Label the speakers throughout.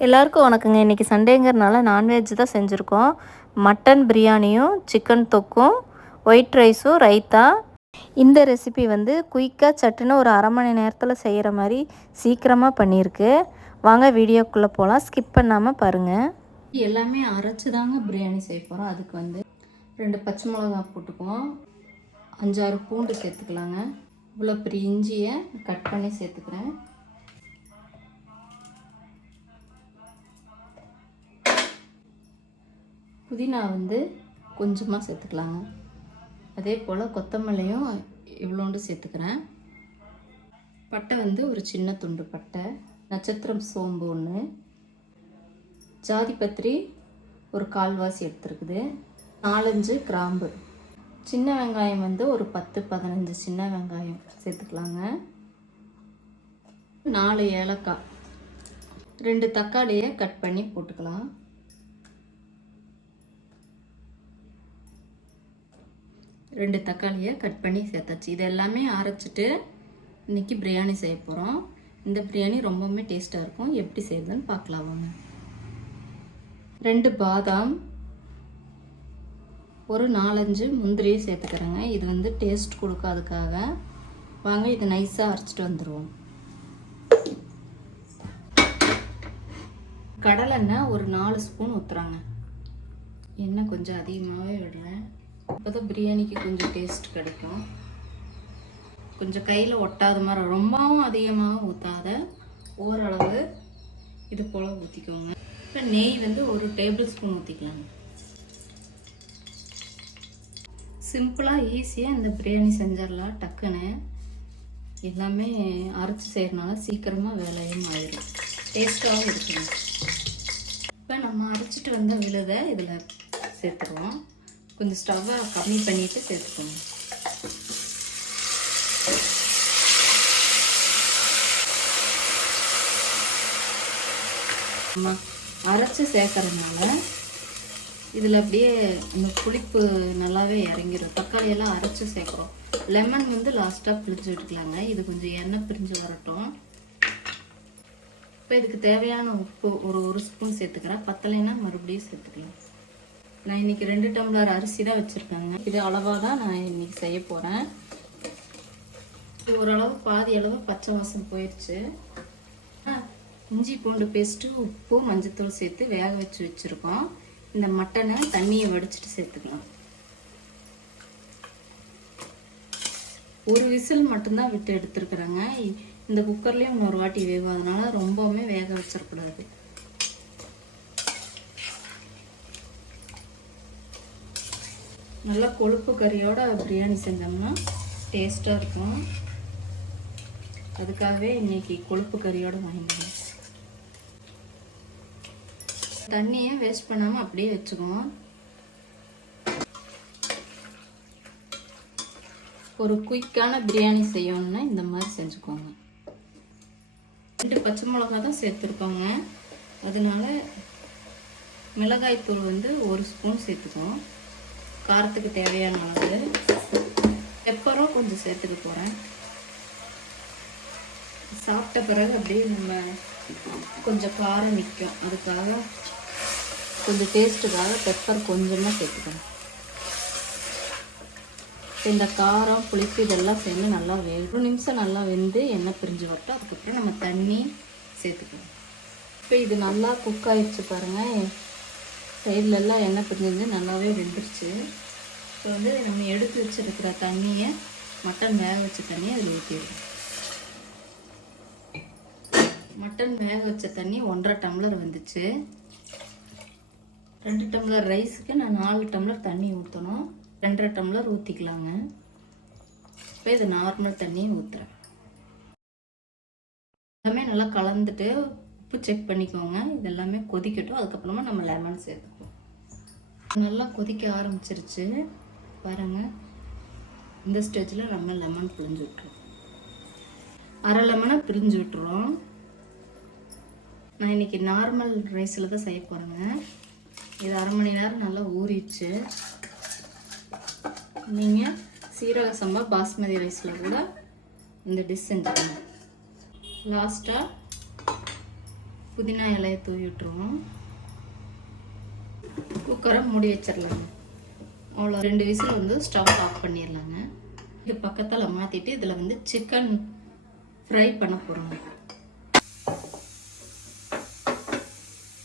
Speaker 1: எல்லாருக்கும் வணக்கங்க. இன்றைக்கி சண்டேங்கிறனால நான்வெஜ் தான் செஞ்சுருக்கோம். மட்டன் பிரியாணியும் சிக்கன் தொக்கும் ஒயிட் ரைஸும் ரைத்தா. இந்த ரெசிபி வந்து குயிக்காக சட்டுன்னு ஒரு அரை மணி நேரத்தில் செய்கிற மாதிரி சீக்கிரமாக பண்ணியிருக்கு. வாங்க வீடியோக்குள்ளே போகலாம் ஸ்கிப் பண்ணாமல் பாருங்கள் எல்லாமே அரைச்சி தாங்க பிரியாணி செய்ய போகிறோம் அதுக்கு வந்து ரெண்டு பச்சை மிளகா போட்டுக்குவோம். அஞ்சாறு பூண்டு சேர்த்துக்கலாங்க. இவ்வளோ பெரிய இஞ்சியை கட் பண்ணி சேர்த்துக்கிறேன். புதினா வந்து கொஞ்சமாக சேர்த்துக்கலாங்க அதே போல் கொத்தமல்லியும் இவ்வளோண்டு சேர்த்துக்கிறேன். பட்டை வந்து ஒரு சின்ன துண்டு பட்டை. நட்சத்திரம் சோம்பு ஒன்று ஜாதிபத்திரி ஒரு கால்வாசி எடுத்துருக்குது. நாலஞ்சு கிராம்பு. சின்ன வெங்காயம் வந்து ஒரு பத்து பதினஞ்சு சின்ன வெங்காயம் சேர்த்துக்கலாங்க. நாலு ஏலக்காய். ரெண்டு தக்காளியை கட் பண்ணி போட்டுக்கலாம். ரெண்டு தக்காளியை கட் பண்ணி சேர்த்தாச்சு. இது எல்லாமே அரைச்சிட்டு இன்றைக்கி பிரியாணி செய்ய போகிறோம் இந்த பிரியாணி ரொம்பவுமே டேஸ்ட்டாக இருக்கும். எப்படி செய்யுதுன்னு பார்க்கலாம் வாங்க. ரெண்டு பாதாம் ஒரு நாலஞ்சு முந்திரியை சேர்த்துக்கிறேங்க. இது வந்து டேஸ்ட் கொடுக்காதுக்காக வாங்க இது நைஸாக அரைச்சிட்டு வந்துடுவோம் கடலெண்ணெய் ஒரு நாலு ஸ்பூன் ஊற்றுறாங்க எண்ணெய் கொஞ்சம் அதிகமாகவே விடுறேன் அப்போ தான் பிரியாணிக்கு கொஞ்சம் டேஸ்ட் கிடைக்கும். கொஞ்சம் கையில் ஒட்டாத மாதிரி ரொம்பவும் அதிகமாக ஊற்றாத ஓரளவு இது போல் ஊற்றிக்கோங்க இப்போ நெய் வந்து ஒரு டேபிள் ஸ்பூன் ஊற்றிக்கலாம் சிம்பிளாக ஈஸியாக இந்த பிரியாணி செஞ்சிடலாம் டக்குன்னு. எல்லாமே அரைச்சி செய்கிறனால சீக்கிரமாக வேலையும் ஆயிடும் டேஸ்ட்டாகவும் இருக்குங்க இப்போ நம்ம அரைச்சிட்டு வந்த விழுதை இதில் சேர்த்துருவோம். கொஞ்சம் ஸ்டவ்வை கம்மி பண்ணிட்டு சேர்த்துக்கோங்க. ஆமாம் அரைச்சி சேர்க்கறதுனால இதில் அப்படியே இந்த புளிப்பு நல்லாவே இறங்கிடும் தக்காளி எல்லாம் அரைச்சி சேர்க்குறோம். லெமன் வந்து லாஸ்ட்டாக பிரிஞ்சு விட்டுக்கலாங்க இது கொஞ்சம் எண்ணெய் பிரிஞ்சு வரட்டும். இப்போ இதுக்கு தேவையான உப்பு ஒரு ஒரு ஸ்பூன் சேர்த்துக்கிறேன். பத்தலைன்னா மறுபடியும் சேர்த்துக்கலாம். நான் இன்னைக்கு ரெண்டு டம்ளர் அரிசி தான் வச்சுருக்கேங்க. இது அளவாக தான் நான் இன்னைக்கு செய்ய போகிறேன் ஓரளவு பாதி அளவு பச்சை வாசம் போயிடுச்சு இஞ்சி பூண்டு பேஸ்ட்டு உப்பு மஞ்சத்தூள் சேர்த்து வேக வச்சு வச்சுருக்கோம். இந்த மட்டனை தண்ணியை வடிச்சிட்டு சேர்த்துக்கலாம். ஒரு விசில் மட்டும்தான் விட்டு எடுத்துருக்குறேங்க. இந்த குக்கர்லேயும் இன்னொரு வாட்டி வேகும் அதனால ரொம்பவுமே வேக வச்சிடக்கூடாது நல்லா கொழுப்பு கறியோட பிரியாணி செஞ்சோம்னா டேஸ்ட்டாக இருக்கும். அதுக்காகவே இன்னைக்கு கொழுப்பு கறியோட வாங்கிடுவோம் தண்ணியை வேஸ்ட் பண்ணாமல் அப்படியே வச்சுக்குவோம். ஒரு குயிக்கான பிரியாணி செய்யணும்னா இந்த மாதிரி செஞ்சுக்கோங்க. ரெண்டு பச்சை மிளகா தான் சேர்த்துருக்கோங்க. அதனால மிளகாய்த்தூள் வந்து ஒரு ஸ்பூன் சேர்த்துக்குவோம். காரத்துக்கு தேவையான அளவு பெப்பரும் கொஞ்சம் சேர்த்துக்க போகிறேன் சாப்பிட்ட பிறகு அப்படியே நம்ம கொஞ்சம் காரம் நிற்கும் அதுக்காக கொஞ்சம் டேஸ்ட்டுக்காக பெப்பர் கொஞ்சமாக சேர்த்துக்கணும். இந்த காரம் புளிப்பு இதெல்லாம் சேர்ந்து நல்லா வே ஒரு நிமிஷம் நல்லா வெந்து எண்ணெய் பிரிஞ்சு வரட்டும். அதுக்கப்புறம் நம்ம தண்ணி சேர்த்துக்கணும். இப்போ இது நல்லா குக் ஆயிடுச்சு பாருங்கள் சைட்லெல்லாம் எண்ணெய் பிரிஞ்சிருந்து நல்லாவே வெந்துருச்சு. இப்போ வந்து நம்ம எடுத்து வச்சுருக்கிற தண்ணியை மட்டன் வேக வச்ச தண்ணியை அதில் ஊற்றிடுவோம் மட்டன் வேக வச்ச தண்ணி ஒன்றரை டம்ளர் வந்துச்சு. ரெண்டு டம்ளர் ரைஸுக்கு நான் நாலு டம்ளர் தண்ணி ஊற்றணும் ரெண்டரை டம்ளர் ஊற்றிக்கலாங்க இப்போ இது நார்மல் தண்ணி ஊற்றுறேன் எல்லாமே நல்லா கலந்துட்டு உப்பு செக் பண்ணிக்கோங்க. இதெல்லாமே கொதிக்கட்டும். அதுக்கப்புறமா நம்ம லெமன் சேர்த்தோம் நல்லா கொதிக்க ஆரம்பிச்சிருச்சு. பாருங்கள் இந்த ஸ்டேஜில் நம்ம லெமன் பிழிஞ்சு விட்டுருவோம் அரை லெமனை பிரிஞ்சு விட்டுருவோம் நான் இன்னைக்கு நார்மல் ரைஸில் தான் செய்ய போகிறேங்க இது அரை மணி நேரம் நல்லா ஊறிடுச்சு. நீங்கள் சீரக சம்பா பாஸ்மதி ரைஸில் கூட இந்த டிஷ் செஞ்சுக்கணும் லாஸ்ட்டாக புதினா இலையை தூவி விட்டுருவோம். குக்கரை மூடி வச்சிடலாங்க. அவ்வளோ ரெண்டு விசில் வந்து ஸ்டவ் ஆஃப் பண்ணிடலாங்க. இது பக்கத்தில் மாற்றிட்டு இதில் வந்து சிக்கன் ஃப்ரை பண்ண போகிறோங்க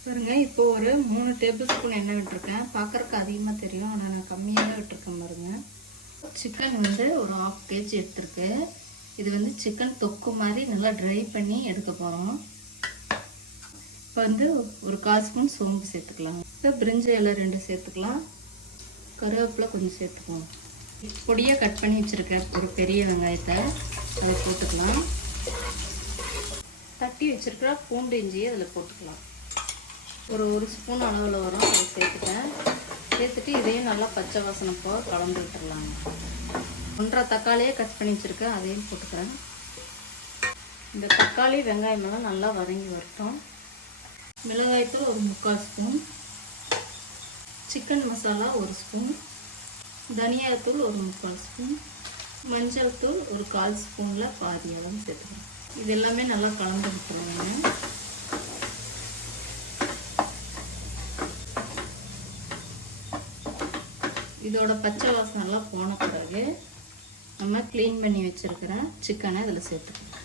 Speaker 1: பாருங்க இப்போ ஒரு மூணு டேபிள் ஸ்பூன் எண்ணெய் விட்டுருக்கேன். பார்க்கறக்கு அதிகமாக தெரியும் ஆனால் நான் கம்மியாக விட்டுருக்கேன் பாருங்க. சிக்கன் வந்து ஒரு ஆஃப் கேஜி எடுத்துருக்கு. இது வந்து சிக்கன் தொக்கு மாதிரி நல்லா ட்ரை பண்ணி எடுக்க போகிறோம் இப்போ வந்து ஒரு கால் ஸ்பூன் சோம்பு சேர்த்துக்கலாம். இப்போ பிரிஞ்சு இலை ரெண்டு சேர்த்துக்கலாம். கருவேப்பிலை கொஞ்சம் சேர்த்துக்குவோம் பொடியாக கட் பண்ணி வச்சுருக்கேன் ஒரு பெரிய வெங்காயத்தை அதை போட்டுக்கலாம். தட்டி வச்சுருக்கிற பூண்டு இஞ்சியை அதில் போட்டுக்கலாம். ஒரு ஒரு ஸ்பூன் அளவில் வரும் அதை சேர்த்துட்டேன். சேர்த்துட்டு இதையும் நல்லா பச்சை வாசனை போக கலந்து விட்டுடலாங்க ஒன்றரை தக்காளியே கட் பண்ணி வச்சுருக்கேன் அதையும் போட்டுக்கிறேன். இந்த தக்காளி வெங்காயம் எல்லாம் நல்லா வதங்கி வரட்டும். மிளகாய்த்தூள் ஒரு முக்கால் ஸ்பூன். சிக்கன் மசாலா ஒரு ஸ்பூன். தனியாத்தூள் ஒரு முக்கால் ஸ்பூன். மஞ்சள் தூள் ஒரு கால் ஸ்பூனில் பாதி அளவு சேர்த்துக்கணும். இது எல்லாமே நல்லா கலந்து விட்டுருவாங்க இதோட பச்சை வாசனைலாம் போன பிறகு நம்ம க்ளீன் பண்ணி வச்சுருக்கிற சிக்கனை இதில் சேர்த்துக்கலாம்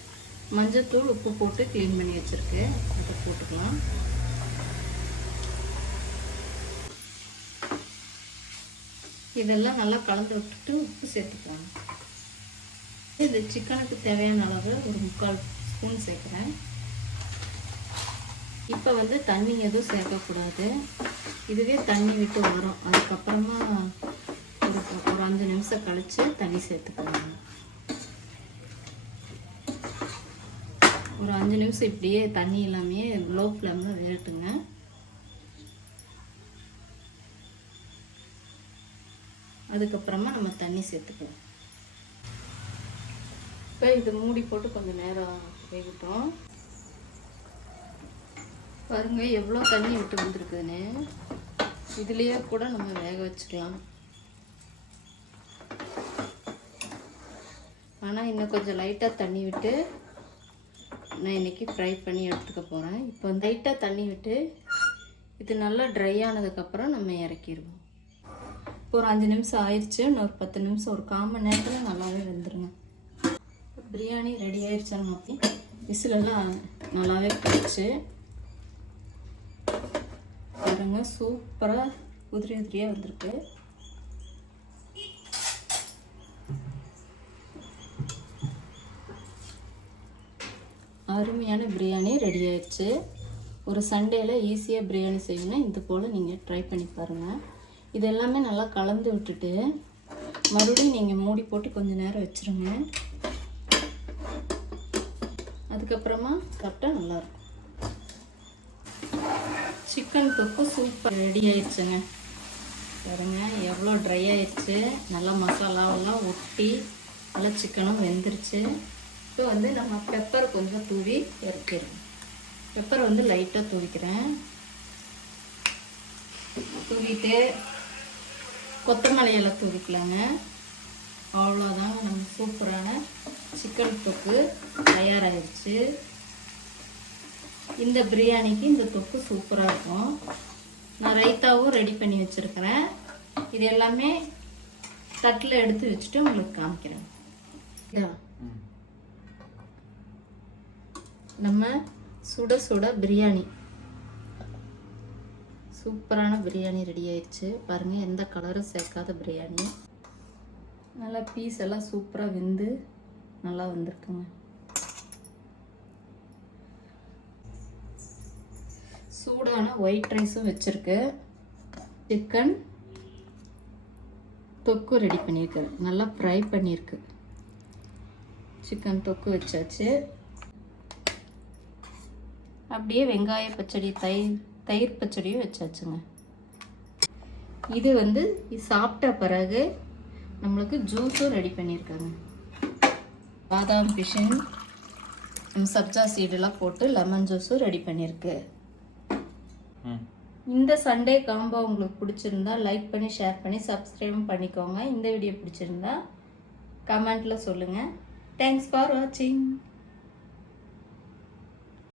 Speaker 1: மஞ்சத்தூள் உப்பு போட்டு க்ளீன் பண்ணி வச்சுருக்கு. அதை போட்டுக்கலாம். இதெல்லாம் நல்லா கலந்து விட்டுட்டு உப்பு சேர்த்துக்கலாம். இது சிக்கனுக்கு தேவையான அளவு ஒரு முக்கால் ஸ்பூன் சேர்க்குறேன். இப்போ வந்து தண்ணி எதுவும் சேர்க்கக்கூடாது. இதுவே தண்ணி விட்டு வரும். அதுக்கப்புறமா ஒரு ஒரு அஞ்சு நிமிஷம் கழித்து தண்ணி சேர்த்துக்கலாம். ஒரு அஞ்சு நிமிஷம் இப்படியே தண்ணி எல்லாமே லோ ஃப்ளேமில் வேகட்டுங்க அதுக்கப்புறமா நம்ம தண்ணி சேர்த்துக்கலாம். இப்போ இது மூடி போட்டு கொஞ்சம் நேரம் வேகட்டும். பாருங்க எவ்வளோ தண்ணி விட்டு வந்துருக்குதுன்னு. இதுலேயே கூட நம்ம வேக வச்சுக்கலாம். ஆனால் இன்னும் கொஞ்சம் லைட்டாக தண்ணி விட்டு நான் இன்னைக்கு ஃப்ரை பண்ணி எடுத்துக்க போகிறேன் இப்போ லைட்டாக தண்ணி விட்டு இது நல்லா ட்ரை ஆனதுக்கப்புறம் நம்ம இறக்கிடுவோம். இப்போ ஒரு அஞ்சு நிமிஷம் ஆயிடுச்சு இன்னும் ஒரு பத்து நிமிஷம் ஒரு கால் மணி நேரத்தில் நல்லாவே வெந்துருங்க. பிரியாணி ரெடி ஆயிடுச்சான்னு மாற்றி விசிலெல்லாம் நல்லாவே போயிடுச்சு பாருங்கள் சூப்பராக உதிரி உதிரியாக வந்திருக்கு. அருமையான பிரியாணி ரெடி ஆயிடுச்சு. ஒரு சண்டேல ஈஸியாக பிரியாணி செய்யணுன்னா இது போல் நீங்கள் ட்ரை பண்ணி பாருங்கள் இது எல்லாமே நல்லா கலந்து விட்டுட்டு மறுபடியும் நீங்கள் மூடி போட்டு கொஞ்சம் நேரம் வச்சுருங்க. அதுக்கப்புறமா சாப்பிட்டா நல்லாயிருக்கும். சிக்கன் தொக்கு சூப்பர் ரெடி ஆயிடுச்சுங்க. பாருங்க எவ்வளோ ட்ரை ஆயிடுச்சு. நல்லா மசாலாவெல்லாம் ஒட்டி நல்லா சிக்கனும் வெந்துருச்சு. இப்போ வந்து நம்ம பெப்பர் கொஞ்சம் தூவி இறக்கிடுவோம் பெப்பர் வந்து லைட்டாக தூவிக்கிறேன். தூவிட்டு கொத்தமல்லி எல்லாம் தூவிக்கலாங்க. அவ்வளோதாங்க நம்ம சூப்பரான சிக்கன் தொக்கு தயாராகிடுச்சு இந்த பிரியாணிக்கு இந்த தொக்கு சூப்பராக இருக்கும். நான் ரைத்தாவும் ரெடி பண்ணி வச்சுருக்கிறேன். இது எல்லாமே தட்டில் எடுத்து வச்சுட்டு உங்களுக்கு காமிக்கிறேன். இதான் நம்ம சுட சுட பிரியாணி. சூப்பரான பிரியாணி ரெடி ஆயிடுச்சு பாருங்கள் எந்த கலரும் சேர்க்காத பிரியாணி. நல்லா பீஸ் எல்லாம் சூப்பராக வெந்து நல்லா வந்திருக்குங்க. சூடான ஒயிட் ரைஸும் வச்சுருக்கு. சிக்கன் தொக்கு ரெடி பண்ணியிருக்கு. நல்லா ஃப்ரை பண்ணியிருக்கு. சிக்கன் தொக்கு வச்சாச்சு. அப்படியே வெங்காய பச்சடி தயிர் தயிர் பச்சடியும் வச்சாச்சுங்க. இது வந்து சாப்பிட்ட பிறகு நம்மளுக்கு ஜூஸும் ரெடி பண்ணியிருக்காங்க. பாதாம் பிஷன் சப்ஜா சீடெல்லாம் போட்டு லெமன் ஜூஸும் ரெடி பண்ணியிருக்கு. இந்த சண்டே காம்போ உங்களுக்கு பிடிச்சிருந்தா லைக் பண்ணி ஷேர் பண்ணி சப்ஸ்கிரைபும் பண்ணிக்கோங்க. இந்த வீடியோ பிடிச்சிருந்தா கமெண்ட்டில் சொல்லுங்கள் தேங்க்ஸ் ஃபார் வாட்சிங்